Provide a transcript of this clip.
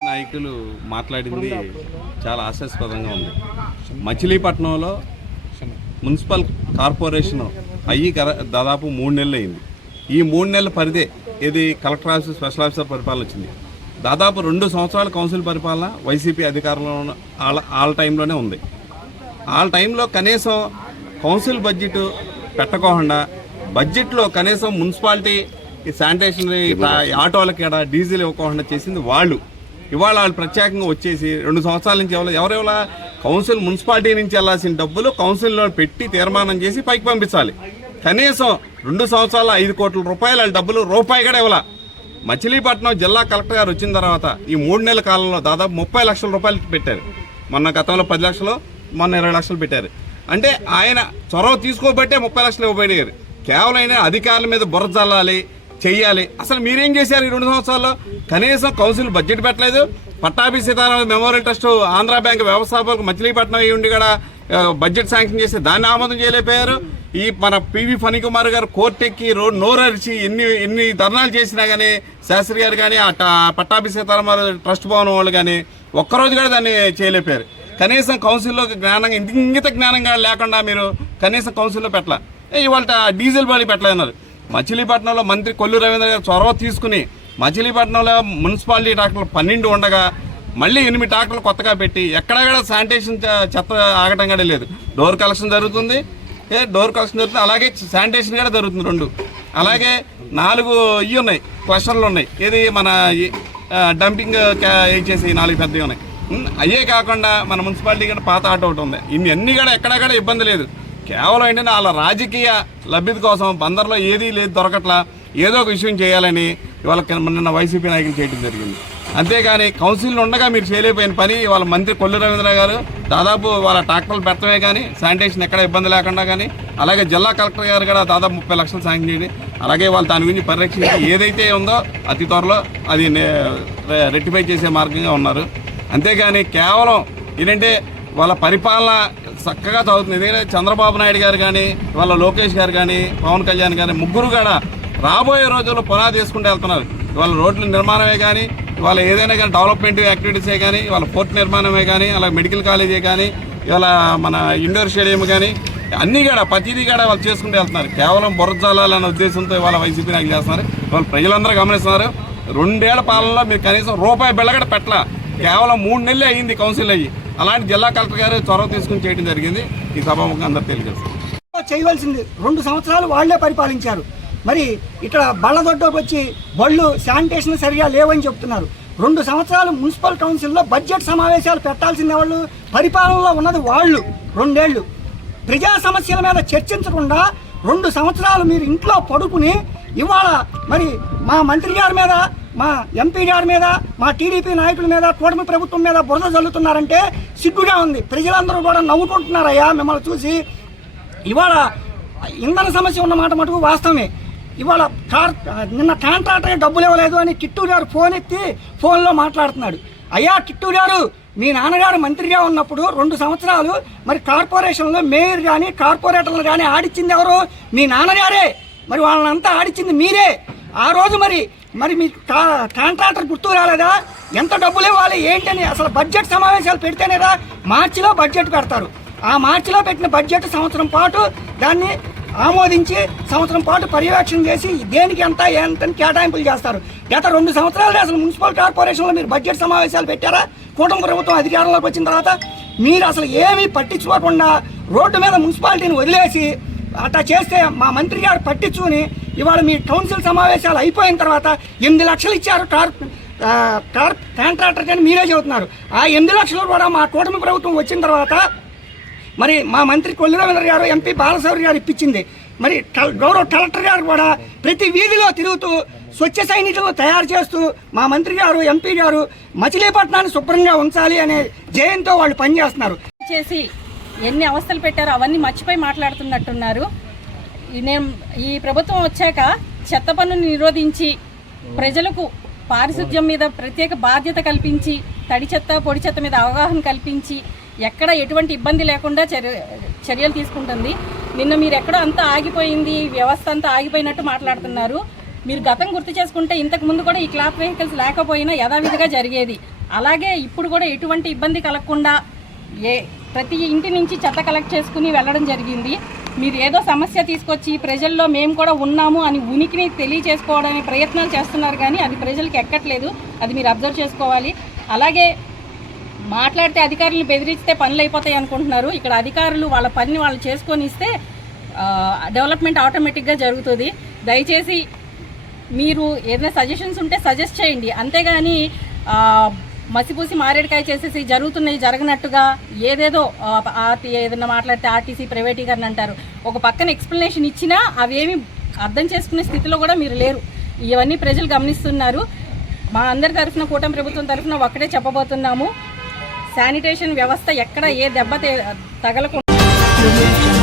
నాయకులు మాట్లాడింది చాలా ఆశాస్పదంగా ఉంది. మచిలీపట్నంలో మున్సిపల్ కార్పొరేషన్ అయ్యి దాదాపు 3 నెలలు అయింది. ఈ 3 నెలల పరిధే ఇది కలెక్టర్ ఆఫీసర్, స్పెషల్ ఆఫీసర్ పరిపాలన వచ్చింది. దాదాపు 2 సంవత్సరాల కౌన్సిల్ పరిపాలన వైసీపీ అధికారంలో ఆల్ టైంలోనే ఉంది. ఆల్ టైంలో కనీసం కౌన్సిల్ బడ్జెట్ పెట్టకోకుండా బడ్జెట్లో కనీసం మున్సిపాలిటీ శానిటేషన్ ఆటోలకి డీజిల్ ఇవ్వకుండా చేసింది వాళ్ళు. ఇవాళ వాళ్ళు ప్రత్యేకంగా వచ్చేసి 2 సంవత్సరాల నుంచి ఎవరెవరా కౌన్సిల్ మున్సిపాలిటీ నుంచి వెళ్లాల్సిన డబ్బులు కౌన్సిల్లో పెట్టి తీర్మానం చేసి పైకి పంపించాలి. కనీసం 2 సంవత్సరాల 5 కోట్ల రూపాయల డబ్బులు రూపాయి కూడా ఇవ్వాల. మచిలీపట్నం జిల్లా కలెక్టర్ గారు వచ్చిన తర్వాత ఈ 3 నెలల కాలంలో దాదాపు 30 లక్షల రూపాయలు పెట్టారు. మొన్న గతంలో 10 లక్షలు, మొన్న 20 లక్షలు పెట్టారు. అంటే ఆయన చొరవ తీసుకోబట్టే 30 లక్షలు ఇవ్వబడిగారు. కేవలం ఆయన అధికారుల మీద బుర్ర జల్లాలి, చెయ్యాలి. అసలు మీరేం చేశారు ఈ 2 సంవత్సరాల్లో? కనీసం కౌన్సిల్ బడ్జెట్ పెట్టలేదు. Pattabhi Sitaraman memorial trust, Andhra bank వ్యవస్థాపకులకు మచిలీపట్నం ఉండి కూడా బడ్జెట్ శాంక్షన్ చేసి దాన్ని ఆమోదం చేయలేకపోయారు. ఈ మన పివి ఫణికుమార్ గారు కోర్టెక్కి నోరరిచి ఎన్ని ధర్నాలు చేసినా కానీ శాస్త్రి గారు కానీ పట్టాభి సీతారామన్ ట్రస్ట్ భవన్ వాళ్ళు కానీ ఒక్కరోజు కూడా దాన్ని చేయలేకపోయారు. కనీసం కౌన్సిల్లో జ్ఞానంగా ఇంగిత జ్ఞానంగా లేకుండా మీరు కనీసం కౌన్సిల్లో పెట్టాల. ఇవాళ డీజిల్ బలి పెట్టలేన్నారు. మచిలీపట్నంలో మంత్రి కొల్లు రవీంద్ర గారు చొరవ తీసుకుని మచిలీపట్నంలో మున్సిపాలిటీ ట్రాక్టర్లు 12 ఉండగా మళ్ళీ 8 ట్రాక్టర్లు కొత్తగా పెట్టి ఎక్కడెక్కడ శానిటేషన్ చెత్త ఆగటం కూడా లేదు. డోర్ కలెక్షన్ జరుగుతుంది, అలాగే శానిటేషన్ కూడా జరుగుతుంది 2. అలాగే 4 ఇవి ఉన్నాయి, క్లస్టర్లు ఉన్నాయి. ఇది మన డంపింగ్ చేసి 4 పెద్దవి ఉన్నాయి. అయ్యే కాకుండా మన మున్సిపాలిటీ కూడా పాత ఆటో ఒకటి ఉంది. ఇవన్నీ కూడా ఎక్కడెక్కడ ఇబ్బంది లేదు. కేవలం ఏంటంటే వాళ్ళ రాజకీయ లబ్ధి కోసం బందర్లో ఏదీ లేదు, దొరకట్లా, ఏదో ఒక విషయం చేయాలని ఇవాళ నిన్న వైసీపీ నాయకులు చేయడం జరిగింది. అంతేగాని కౌన్సిల్ ఉండగా మీరు చేయలేకపోయిన పని వాళ్ళ మంత్రి కొల్లు రవీంద్ర గారు దాదాపు వాళ్ళ ట్రాక్టర్లు పెట్టడమే కానీ శానిటేషన్ ఎక్కడ ఇబ్బంది లేకుండా కానీ, అలాగే జిల్లా కలెక్టర్ గారు కూడా దాదాపు 30 లక్షలు శాంక్షన్ చేయండి. అలాగే వాళ్ళు దాని గురించి పరిరక్షించి ఏదైతే ఉందో అతి త్వరలో అది రెక్టిఫై చేసే మార్గంగా ఉన్నారు. అంతేగాని కేవలం ఏంటంటే వాళ్ళ పరిపాలన చక్కగా చదువుతుంది. ఎందుకంటే చంద్రబాబు నాయుడు గారు కానీ, వాళ్ళ లోకేష్ గారు కానీ, పవన్ కళ్యాణ్ కానీ ముగ్గురు కూడా రాబోయే రోజుల్లో పునాది చేసుకుంటూ వెళ్తున్నారు. ఇవాళ రోడ్ల నిర్మాణమే కానీ, ఇవాళ ఏదైనా కానీ డెవలప్మెంట్ యాక్టివిటీసే కానీ, ఇవాళ పోర్ట్ నిర్మాణమే కానీ, అలాగే మెడికల్ కాలేజీ కానీ, ఇవాళ మన ఇండోర్ స్టేడియం కానీ అన్నీ కూడా ప్రతిదీ కూడా వాళ్ళు చేసుకుంటూ వెళ్తున్నారు. కేవలం బుర్ర జల్లాలనే ఉద్దేశంతో ఇవాళ వైసీపీ నాయకులు చేస్తున్నారు. ఇవాళ ప్రజలందరూ గమనిస్తున్నారు. 2 ఏళ్ల పాలనలో మీరు కనీసం రూపాయి బిళ్ళ కూడా పెట్టలా. కేవలం 3 నెలలే అయ్యింది కౌన్సిల్ అయ్యి. అలాంటి జిల్లా కలెక్టర్ గారు చొరవ తీసుకుని చేయడం జరిగింది. ఈ సభాముఖంగా అందరూ తెలియజేస్తారు. చేయవలసింది 2 సంవత్సరాలు వాళ్లే పరిపాలించారు. మరి ఇక్కడ బళ్ళదొడ్డకు వచ్చి బళ్ళు శానిటేషన్ సరిగా లేవని చెప్తున్నారు. 2 సంవత్సరాలు మున్సిపల్ కౌన్సిల్లో బడ్జెట్ సమావేశాలు పెట్టాల్సిందే. వాళ్ళు పరిపాలనలో ఉన్నది వాళ్ళు 2 ఏళ్ళు. ప్రజా సమస్యల మీద చర్చించకుండా 2 సంవత్సరాలు మీరు ఇంట్లో పడుకుని ఇవాళ మరి మా మంత్రి గారి మీద, మా ఎంపీ గారి మీద, మా టీడీపీ నాయకుల మీద, కూటమి ప్రభుత్వం మీద బురద జల్లుతున్నారంటే సిగ్గుగా ఉంది. ప్రజలందరూ కూడా నవ్వుకుంటున్నారయ్యా మిమ్మల్ని చూసి. ఇవాళ ఇంధన సమస్య ఉన్నమాట మటుకు వాస్తవమే. ఇవాళ నిన్న కాంట్రాక్టర్ డబ్బులు ఇవ్వలేదు అని కిట్టూరు గారు ఫోన్ ఎత్తి ఫోన్లో మాట్లాడుతున్నాడు. అయ్యా కిట్టూరు గారు, మీ నాన్నగారు మంత్రిగా ఉన్నప్పుడు 2 సంవత్సరాలు మరి కార్పొరేషన్లో మేయర్ కానీ కార్పొరేటర్లు కానీ ఆడిచ్చింది ఎవరు? మీ నాన్నగారే. మరి వాళ్ళనంతా ఆడిచ్చింది మీరే. ఆ రోజు మరి మీ కాంట్రాక్టర్ గుర్తు రాలేదా? ఎంత డబ్బులు ఇవ్వాలి ఏంటని అసలు బడ్జెట్ సమావేశాలు పెడితేనేదా మార్చిలో బడ్జెట్ పెడతారు. ఆ మార్చిలో పెట్టిన బడ్జెట్ సంవత్సరం పాటు దాన్ని ఆమోదించి సంవత్సరం పాటు పర్యవేక్షణ చేసి దేనికి ఎంతని కేటాయింపులు చేస్తారు. గత 2 సంవత్సరాలు అసలు మున్సిపల్ కార్పొరేషన్లో మీరు బడ్జెట్ సమావేశాలు పెట్టారా? కూటమి ప్రభుత్వం అధికారంలోకి వచ్చిన తర్వాత మీరు అసలు ఏమీ పట్టించుకోకుండా రోడ్డు మీద మున్సిపాలిటీని వదిలేసి అట్లా చేస్తే మా మంత్రి గారు పట్టించుకుని ఇవాళ మీ కౌన్సిల్ సమావేశాలు అయిపోయిన తర్వాత 8 లక్షలు ఇచ్చారు కాంట్రాక్టర్ అని మీరే చెబుతున్నారు. ఆ 8 లక్షలు కూడా మా కూటమి ప్రభుత్వం వచ్చిన తర్వాత మరి మా మంత్రి కొల్లు రవీంద్ర గారు, ఎంపీ బాలశౌరి గారు ఇప్పించింది. మరి గౌరవ కలెక్టర్ గారు కూడా ప్రతి వీధిలో తిరుగుతూ స్వచ్ఛ సైనికులు తయారు చేస్తూ మా మంత్రి గారు, ఎంపీ గారు మచిలీపట్నాన్ని శుభ్రంగా ఉంచాలి అనే జయంతో వాళ్ళు పనిచేస్తున్నారు. చేసి ఎన్ని అవస్థలు పెట్టారో అవన్నీ మర్చిపోయి మాట్లాడుతున్నట్టున్నారు. ఈ ప్రభుత్వం వచ్చాక చెత్త పన్నుని నిరోధించి ప్రజలకు పారిశుద్ధ్యం మీద ప్రత్యేక బాధ్యత కల్పించి తడి చెత్త పొడి చెత్త మీద అవగాహన కల్పించి ఎక్కడ ఎటువంటి ఇబ్బంది లేకుండా చర్యలు తీసుకుంటుంది. నిన్న మీరు ఎక్కడో అంతా ఆగిపోయింది, వ్యవస్థ అంతా ఆగిపోయినట్టు మాట్లాడుతున్నారు. మీరు గతం గుర్తు చేసుకుంటే ఇంతకు ముందు కూడా ఈ క్లాప్ వెహికల్స్ లేకపోయినా యథావిధిగా జరిగేది. అలాగే ఇప్పుడు కూడా ఎటువంటి ఇబ్బంది కలగకుండా ప్రతి ఇంటి నుంచి చెత్త కలెక్ట్ చేసుకుని వెళ్ళడం జరిగింది. మీరు ఏదో సమస్య తీసుకొచ్చి ప్రజల్లో మేము కూడా ఉన్నాము అని ఉనికిని తెలియచేసుకోవడానికి ప్రయత్నాలు చేస్తున్నారు, కానీ అది ప్రజలకు ఎక్కట్లేదు. అది మీరు అబ్జర్వ్ చేసుకోవాలి. అలాగే మాట్లాడితే అధికారులను బెదిరిస్తే పనులు అయిపోతాయి అనుకుంటున్నారు. ఇక్కడ అధికారులు వాళ్ళ పనిని వాళ్ళు చేసుకొని ఇస్తే డెవలప్మెంట్ ఆటోమేటిక్గా జరుగుతుంది. దయచేసి మీరు ఏదైనా సజెషన్స్ ఉంటే సజెస్ట్ చేయండి, అంతేగాని మసిపూసి మారేడుకాయ చేసేసి జరుగుతున్నాయి జరగనట్టుగా ఏదేదో ఏదైనా మాట్లాడితే ఆర్టీసీ ప్రైవేటీకరణ అంటారు. ఒక పక్కన ఎక్స్ప్లెనేషన్ ఇచ్చినా అవేమి అర్థం చేసుకునే స్థితిలో కూడా మీరు లేరు. ఇవన్నీ ప్రజలు గమనిస్తున్నారు. మా అందరి తరఫున కూటమి ప్రభుత్వం తరఫున ఒక్కటే చెప్పబోతున్నాము, శానిటేషన్ వ్యవస్థ ఎక్కడ ఏ దెబ్బ తగలకుండా